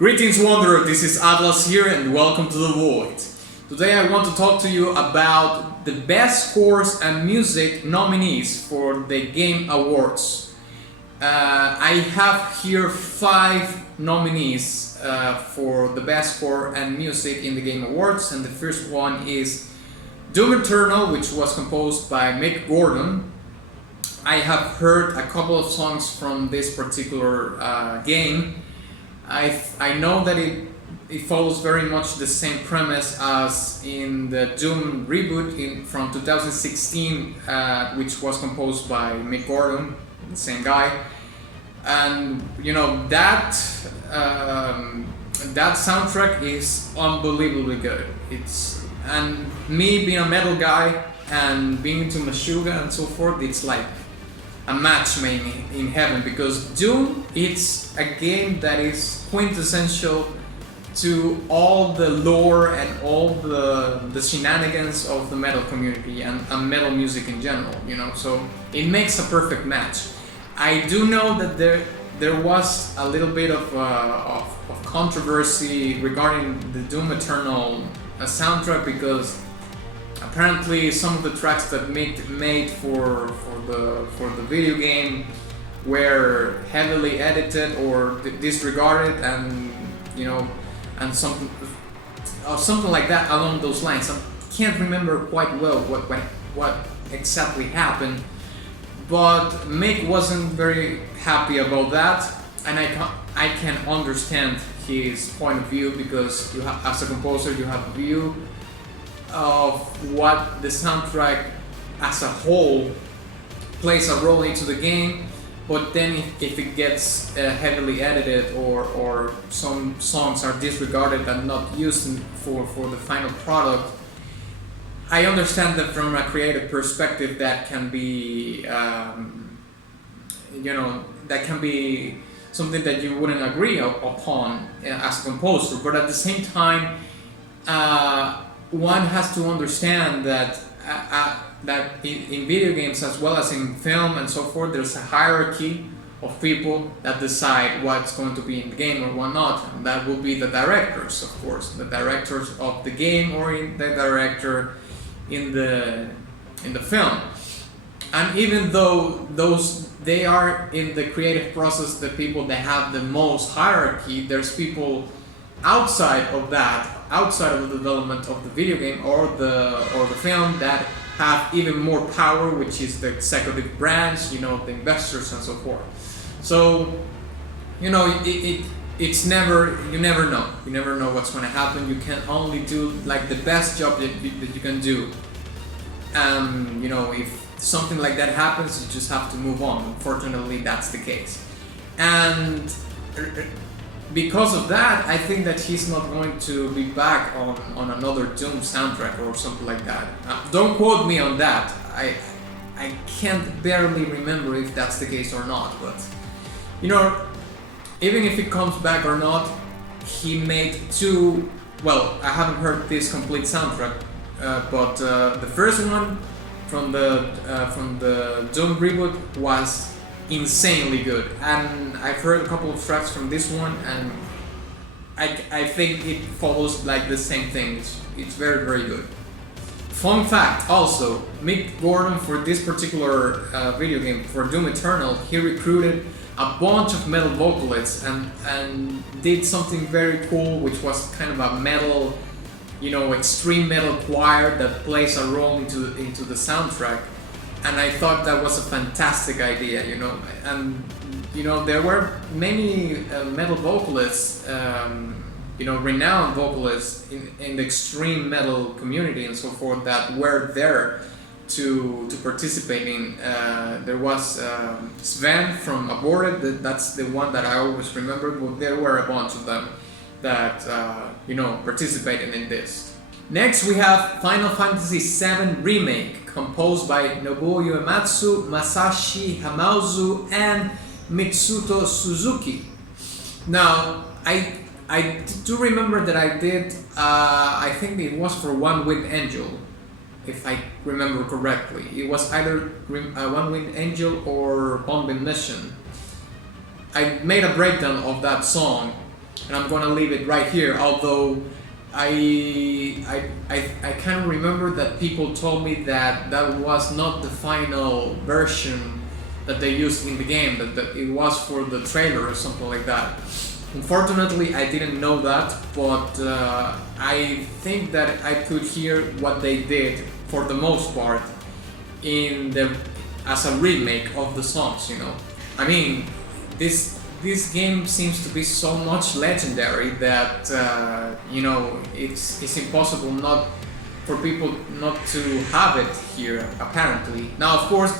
Greetings Wanderer, this is Atlas here and welcome to the Void. Today I want to talk to you about the best scores and music nominees for the Game Awards. I have here 5 nominees for the best score and music in the Game Awards, and the first one is Doom Eternal, which was composed by Mick Gordon. I have heard a couple of songs from this particular game. I know that it follows very much the same premise as in the Doom reboot from 2016, which was composed by Mick Gordon, the same guy. And you know that soundtrack is unbelievably good. And me being a metal guy and being into Meshuggah and so forth, it's like a match made in heaven, because Doom, it's a game that is quintessential to all the lore and all the shenanigans of the metal community and metal music in general, you know, so it makes a perfect match. I do know that there was a little bit of controversy regarding the Doom Eternal soundtrack, because apparently some of the tracks that made for the video game were heavily edited or disregarded, and you know, and something like that along those lines. I can't remember quite well what exactly happened, but Mick wasn't very happy about that, and I can understand his point of view, because you have, as a composer, you have a view of what the soundtrack as a whole plays a role into the game, but then if it gets heavily edited or some songs are disregarded and not used for the final product, I understand that from a creative perspective that can be that can be something that you wouldn't agree upon as a composer. But at the same time, one has to understand that in video games as well as in film and so forth, there's a hierarchy of people that decide what's going to be in the game or what not, and that will be the directors, of course, the directors of the game, or the director in the film. And even though they are in the creative process, the people that have the most hierarchy, there's people outside of that, outside of the development of the video game or the film, that have even more power, which is the executive branch, you know, the investors and so forth. So, you know, it's never, you never know what's going to happen. You can only do like the best job that you can do. You know, if something like that happens, you just have to move on. Unfortunately, that's the case. And because of that, I think that he's not going to be back on another Doom soundtrack or something like that. Don't quote me on that. I can't barely remember if that's the case or not. But you know, even if it comes back or not, he made 2. Well, I haven't heard this complete soundtrack, but the first one from the Doom reboot was insanely good, and I've heard a couple of tracks from this one, and I think it follows like the same thing. It's very, very good. Fun fact also, Mick Gordon, for this particular video game, for Doom Eternal, he recruited a bunch of metal vocalists and did something very cool, which was kind of a metal, you know, extreme metal choir that plays a role into the soundtrack. And I thought that was a fantastic idea, you know. And you know, there were many metal vocalists, you know, renowned vocalists in the extreme metal community and so forth, that were there to participate in. There was Sven from Aborted. That's the one that I always remember. But there were a bunch of them that you know, participated in this. Next, we have Final Fantasy VII Remake, composed by Nobuo Uematsu, Masashi Hamauzu, and Mitsuto Suzuki. Now, I do remember that I did, I think it was for One Winged Angel, if I remember correctly. It was either One Winged Angel or Bombing Mission. I made a breakdown of that song and I'm gonna leave it right here. Although I kind of remember that people told me that that was not the final version that they used in the game, that it was for the trailer or something like that. Unfortunately, I didn't know that, but I think that I could hear what they did for the most part in the as a remake of the songs. You know, I mean, this game seems to be so much legendary that you know it's impossible not for people not to have it here. Apparently, now of course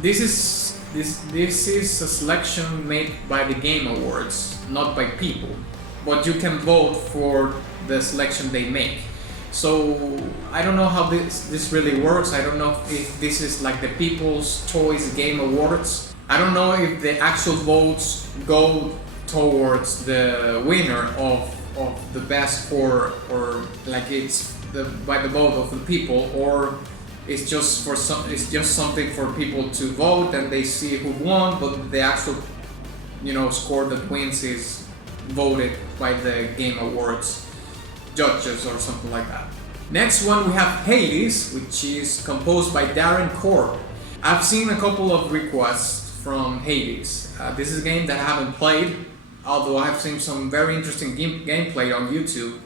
this is a selection made by the Game Awards, not by people, but you can vote for the selection they make. So I don't know how this really works. I don't know if this is like the People's Choice Game Awards. I don't know if the actual votes go towards the winner of the best score, or like it's by the vote of the people, or it's just something for people to vote and they see who won, but the actual score that wins is voted by the Game Awards judges or something like that. Next one we have Hades, which is composed by Darren Korb. I've seen a couple of requests from Hades. This is a game that I haven't played, although I've seen some very interesting gameplay on YouTube.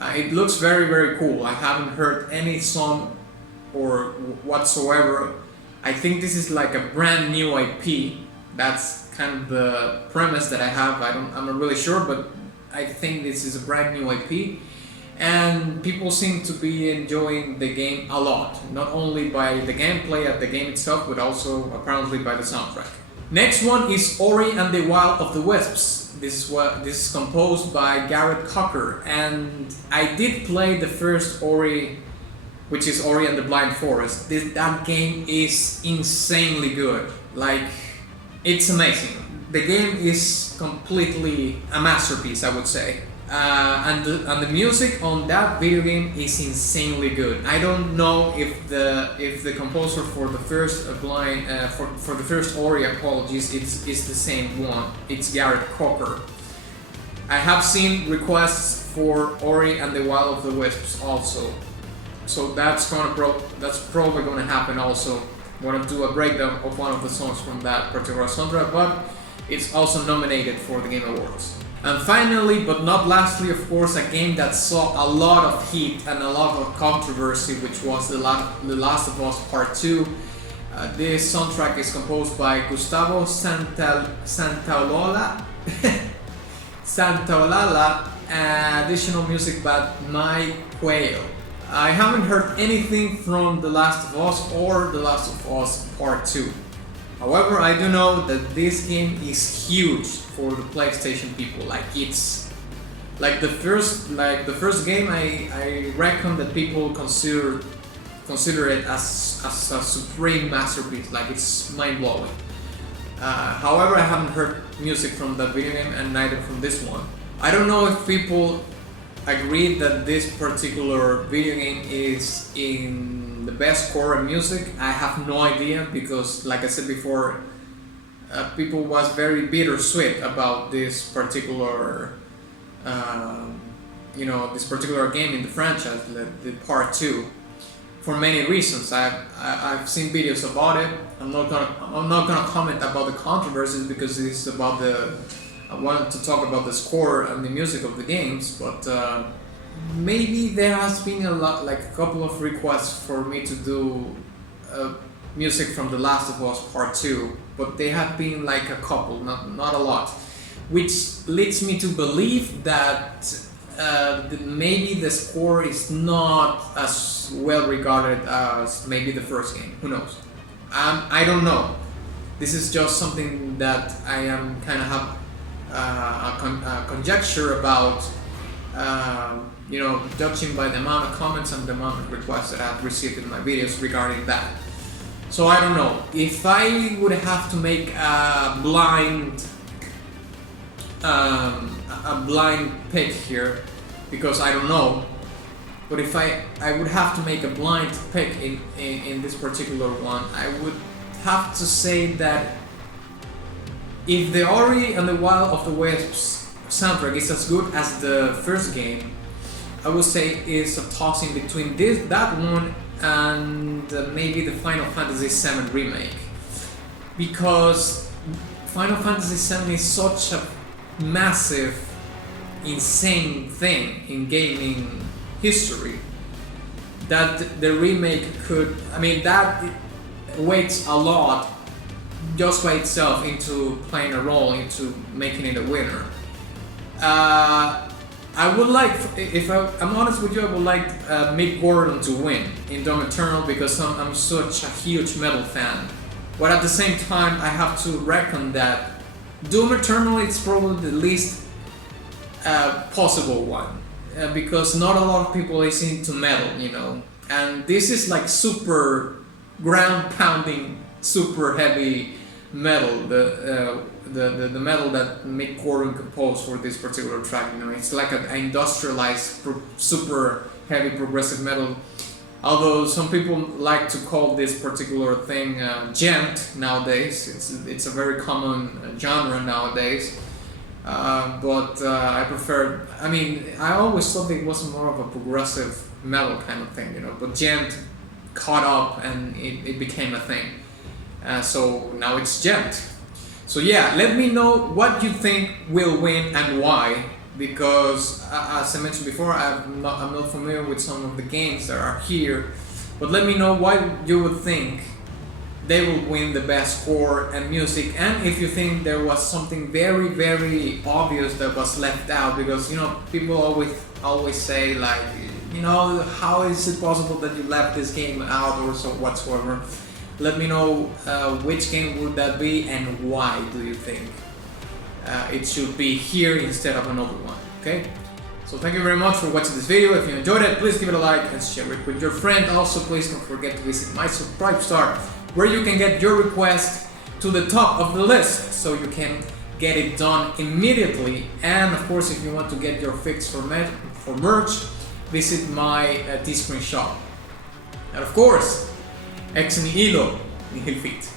It looks very, very cool. I haven't heard any song or whatsoever. I think this is like a brand new IP. That's kind of the premise that I have. I'm not really sure, but I think this is a brand new IP. And people seem to be enjoying the game a lot, not only by the gameplay of the game itself, but also apparently by the soundtrack. Next one is Ori and the Will of the Wisps. This is composed by Garrett Cocker, and I did play the first Ori, which is Ori and the Blind Forest. That game is insanely good. Like, it's amazing. The game is completely a masterpiece, I would say. And the music on that video game is insanely good. I don't know if the composer for the first for the first Ori, apologies, it's the same one. It's Garrett Cocker. I have seen requests for Ori and the Will of the Wisps also, so that's probably gonna happen also. I'm gonna do a breakdown of one of the songs from that particular soundtrack, but it's also nominated for the Game Awards. And finally, but not lastly, of course, a game that saw a lot of heat and a lot of controversy, which was The Last of Us Part 2. This soundtrack is composed by Gustavo Santaolalla, additional music by Mike Quayle. I haven't heard anything from The Last of Us or The Last of Us Part 2. However, I do know that this game is huge for the PlayStation people. Like, it's like the first game. I reckon that people consider it as a supreme masterpiece. Like, it's mind blowing. However, I haven't heard music from that video game, and neither from this one. I don't know if people agree that this particular video game is in the best score and music. I have no idea, because like I said before, people was very bittersweet about this particular this particular game in the franchise, the Part 2, for many reasons. I've seen videos about it. I'm not gonna comment about the controversies, because it's about I wanted to talk about the score and the music of the games, but maybe there has been a couple of requests for me to do music from The Last of Us Part 2, but they have been like a couple, not a lot, which leads me to believe that maybe the score is not as well regarded as maybe the first game. Who knows? I don't know. This is just something that I am kind of have a conjecture about, judging by the amount of comments and the amount of requests that I've received in my videos regarding that. So I don't know. If I would have to make a blind pick here, because I don't know, but if I would have to make a blind pick in this particular one, I would have to say that if the Ori and the Will of the Wisps soundtrack is as good as the first game, I would say is a toss in between that one and maybe the Final Fantasy VII Remake, because Final Fantasy VII is such a massive, insane thing in gaming history that the remake could, that weights a lot just by itself into playing a role into making it a winner. I would like, if I'm honest with you, I would like Mick Gordon to win in Doom Eternal, because I'm such a huge metal fan. But at the same time, I have to reckon that Doom Eternal is probably the least possible one, because not a lot of people is into metal, and this is like super ground pounding, super heavy metal. The metal that Mick Gordon composed for this particular track, it's like an industrialized, super heavy progressive metal. Although some people like to call this particular thing gent nowadays. It's a very common genre nowadays. But I prefer. I always thought it was more of a progressive metal kind of thing, But gent caught up and it became a thing. So now it's gent. So yeah, let me know what you think will win and why, because as I mentioned before, I'm not familiar with some of the games that are here, but let me know why you would think they will win the best score and music, and if you think there was something very, very obvious that was left out, because people always say like, how is it possible that you left this game out or so whatsoever. Let me know which game would that be and why do you think it should be here instead of another one, okay? So thank you very much for watching this video. If you enjoyed it, please give it a like and share it with your friend. Also, please don't forget to visit my Subscribe Star, where you can get your request to the top of the list, so you can get it done immediately. And of course, if you want to get your fix for merch, visit my Teespring shop. And of course, ex nihilo nihil fit.